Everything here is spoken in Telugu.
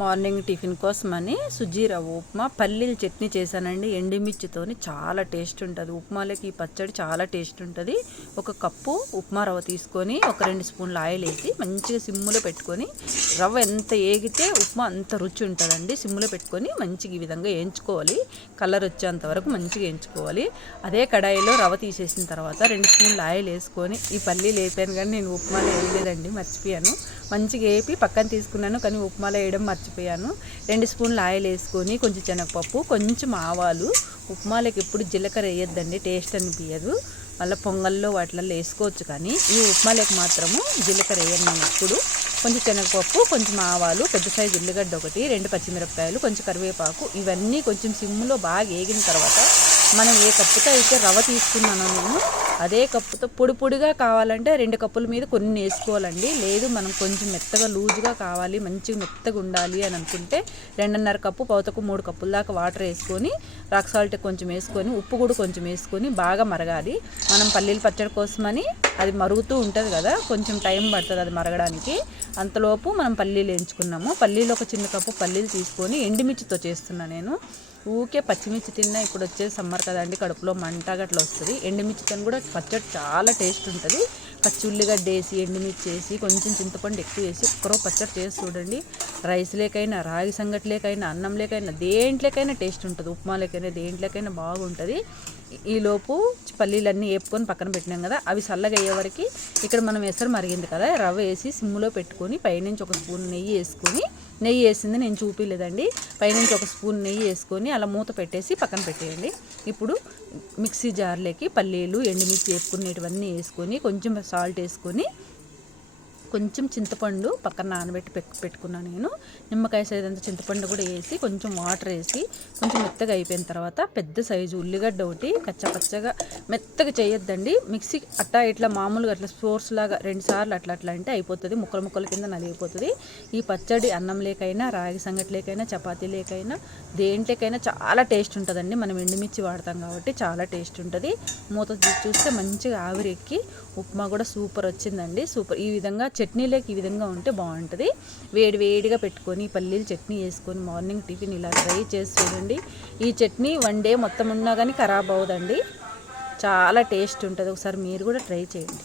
మార్నింగ్ టిఫిన్ కోసమని సుజీ రవ్వ ఉప్మా పల్లీల చట్నీ చేశానండి. ఎండుమిర్చితోని చాలా టేస్ట్ ఉంటుంది. ఉప్మాలకి ఈ పచ్చడి చాలా టేస్ట్ ఉంటుంది. ఒక కప్పు ఉప్మా రవ్వ తీసుకొని ఒక 2 స్పూన్ల ఆయిల్ వేసి మంచిగా సిమ్ములో పెట్టుకొని, రవ్వ ఎంత ఏగితే ఉప్మా అంత రుచి ఉంటుందండి. సిమ్ములో పెట్టుకొని మంచిగా ఈ విధంగా వేయించుకోవాలి. కలర్ వచ్చేంత వరకు మంచిగా వేయించుకోవాలి. అదే కడాయిలో రవ్వ తీసేసిన తర్వాత 2 స్పూన్ల ఆయిల్ వేసుకొని, ఈ పల్లీలు వేపాను కానీ నేను ఉప్మాలో వేయలేదండి, మర్చిపోయాను. మంచిగా వేపి పక్కన తీసుకున్నాను, కానీ ఉప్మాలో వేయడం మర్చిపోయాను. 2 స్పూన్ల ఆయిల్ వేసుకొని కొంచెం శనగపప్పు, కొంచెం ఆవాలు. ఉప్మాలకి ఎప్పుడు జీలకర్ర వేయొద్దండి, టేస్ట్ అనిపించదు. మళ్ళీ పొంగల్లో వాటిల్లో వేసుకోవచ్చు, కానీ ఈ ఉప్మాలకి మాత్రము జీలకర్ర వేయను నేను ఎప్పుడు. కొంచెం శనగపప్పు, కొంచెం ఆవాలు, పెద్ద సైజు ఉల్లిగడ్డ ఒకటి, 2 పచ్చిమిరపకాయలు, కొంచెం కరివేపాకు, ఇవన్నీ కొంచెం సిమ్లో బాగా వేగిన తర్వాత మనం ఏ కప్పుతో అయితే రవ్వ తీసుకున్నానో నేను అదే కప్పుతో పొడి పొడిగా కావాలంటే 2 కప్పుల మీద కొన్ని వేసుకోవాలండి. లేదు మనం కొంచెం మెత్తగా లూజుగా కావాలి, మంచిగా మెత్తగా ఉండాలి అని అనుకుంటే 2.5 కప్పు, పావుతకు 3 కప్పుల దాకా వాటర్ వేసుకొని, రాక్ సాల్ట్ కొంచెం వేసుకొని, ఉప్పు కూడా కొంచెం వేసుకొని బాగా మరగాలి. మనం పల్లీల పచ్చడి కోసమని అది మరుగుతూ ఉంటుంది కదా, కొంచెం టైం పడుతుంది అది మరగడానికి. అంతలోపు మనం పల్లీలు వేయించుకున్నాము. పల్లీలు ఒక చిన్న కప్పు పల్లీలు తీసుకొని ఎండుమిర్చితో చేస్తున్నాను నేను. ఊకే పచ్చిమిర్చి తిన్నా ఇప్పుడు వచ్చేది సమ్మర్ కదండి, కడుపులో మంట గట్లా వస్తుంది. ఎండుమిర్చితో కూడా పచ్చడి చాలా టేస్ట్ ఉంటుంది. పచ్చి ఉల్లిగడ్డ వేసి, ఎండుమిర్చి వేసి, కొంచెం చింతపండు ఎక్కువ వేసి ఒక్కరో పచ్చడి చేసి చూడండి. రైస్ లేకైనా, రాగి సంగటి లేకైనా, అన్నం లేకైనా, దేంట్లోకైనా టేస్ట్ ఉంటుంది. ఉప్మా లేకైనా దేంట్లోకైనా బాగుంటుంది. ఈలోపు పల్లీలన్నీ వేపుకొని పక్కన పెట్టినాం కదా, అవి చల్లగా అయ్యేవరకు ఇక్కడ మనం ఎసరు మరిగింది కదా, రవ్వ వేసి సిమ్లో పెట్టుకొని పైనుంచి ఒక స్పూన్ నెయ్యి వేసుకొని, నెయ్యి వేసింది నేను చూపించలేదండి, పైనుంచి ఒక స్పూన్ నెయ్యి వేసుకొని అలా మూత పెట్టేసి పక్కన పెట్టేయండి. ఇప్పుడు మిక్సీ జార్లోకి పల్లీలు, ఎండుమిర్చి వేపుకునేటివన్నీ వేసుకొని, కొంచెం సాల్ట్ వేసుకొని, కొంచెం చింతపండు పక్కన నానబెట్టి పెట్టుకున్నాను నేను. నిమ్మకాయ సైజు అంత చింతపండు కూడా వేసి, కొంచెం వాటర్ వేసి, కొంచెం మెత్తగా అయిపోయిన తర్వాత పెద్ద సైజు ఉల్లిగడ్డ ఒకటి కచ్చపచ్చగా, మెత్తగా చేయొద్దండి. మిక్సీ అట్టా ఇట్లా మామూలుగా అట్లా సోర్స్ లాగా 2 సార్లు అట్లా అంటే అయిపోతుంది, ముక్కల ముక్కల కింద నలిగిపోతుంది. ఈ పచ్చడి అన్నం లేకైనా, రాగి సంగటి లేకైనా, చపాతీ లేకైనా, దేంట్లోకైనా చాలా టేస్ట్ ఉంటుందండి. మనం ఎండుమిర్చి వాడతాం కాబట్టి చాలా టేస్ట్ ఉంటుంది. మూత చూస్తే మంచిగా ఆవిరెక్కి ఉప్మా కూడా సూపర్ వచ్చిందండి, సూపర్. ఈ విధంగా చట్నీలోకి ఈ విధంగా ఉంటే బాగుంటుంది. వేడిగా పెట్టుకొని పల్లీలు చట్నీ వేసుకొని మార్నింగ్ టిఫిన్ ఇలా ట్రై చేసి చూడండి. ఈ చట్నీ 1 డే మొత్తం ఉన్నా కానీ ఖరాబ్ అవ్వదండి, చాలా టేస్ట్ ఉంటుంది. ఒకసారి మీరు కూడా ట్రై చేయండి.